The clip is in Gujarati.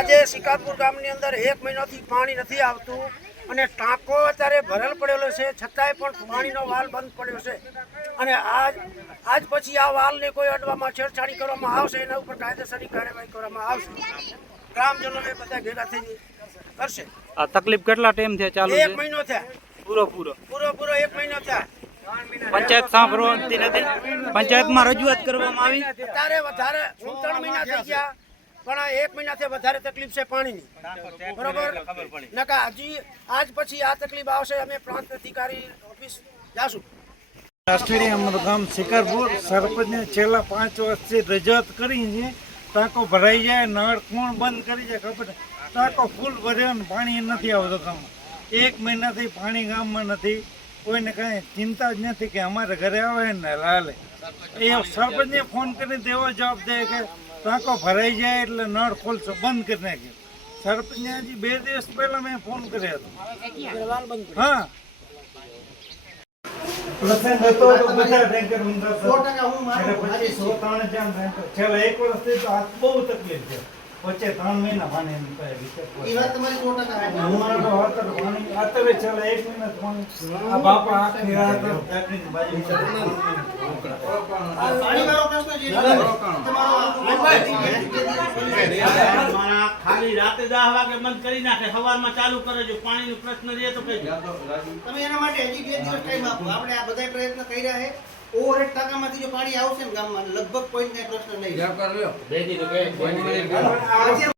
આજે શિકારપુર ગામની અંદર 1 મહિનાથી પાણી નથી આવતું અને ટાંકો અત્યારે ભરેલ પડેલો છે, છતાંય પણ પાણીનો વાલ બંધ પડ્યો છે અને આજ પછી આ વાલને કોઈ અડવામાં છેડછાડી કરવામાં આવશે, એના ઉપર કાયદેસરની કાર્યવાહી કરવામાં આવશે. ગ્રામજનો એ બધા ભેગા થઈ કરશે. આ તકલીફ કેટલા ટાઈમ થી ચાલુ છે? 1 મહિનો થયા. પૂરો 1 મહિનો થયા. પંચાયત સાંભળતી નથી, પંચાયતમાં રજૂઆત કરવામાં આવી. અત્યારે વધારે 3 મહિના થઈ ગયા પણ 1 મહિનાથી વધારે તકલીફ છે પાણીની. બરોબર નકા હજી આજ પછી આ તકલીફ આવશે. અમે પ્રાંત અધિકારી ઓફિસ જાશું. રાષ્ટ્રીય અમારું ગામ શિકારપુર સરપંચને છેલ્લા 5 વર્ષથી રજૂઆત કરી છે. ટાંકો ભરાઈ જાય, નળ કોણ બંધ કરી જાય ખબર. ટાંકો ફૂલ ભર્યો ને પાણી નથી આવતું ગામમાં. 1 મહિનાથી પાણી ગામમાં નથી. કોઈને કાંઈ ચિંતા જ નથી કે અમારે ઘરે આવે ને લાલે. એ સરપંચને ફોન કરીને એવો જવાબ દે કે ટાંકો ભરાઈ જાય એટલે નળ ખોલશો, બંધ કરી નાખ્યો. સરપંચને હજી 2 દિવસ પહેલા મેં ફોન કર્યો હતો. હા પ્રસંગ હતો તો બધા ટેન્કર ઊંધા પછી 103 છેલ્લા 1 વર્ષથી તો આ બહુ તકલીફ છે. વચ્ચે 3 મહિના પાણી અત્યારે છેલ્લા 1 મહિના આ બાપા આખી રાત ખાલી રાતે 10 વાગે બંધ કરી નાખે, સવારમાં ચાલુ કરે. જો પાણીનો પ્રશ્ન રહે તો કઈ તમે એના માટે હજી 2 દિવસ ટાઈમ આપો. આપણે આ બધા પ્રયત્ન કર્યા છે. ઓવરહેડ ટાંકામાંથી જો પાણી આવશે ને ગામમાં લગભગ કોઈ પ્રશ્ન નહીં.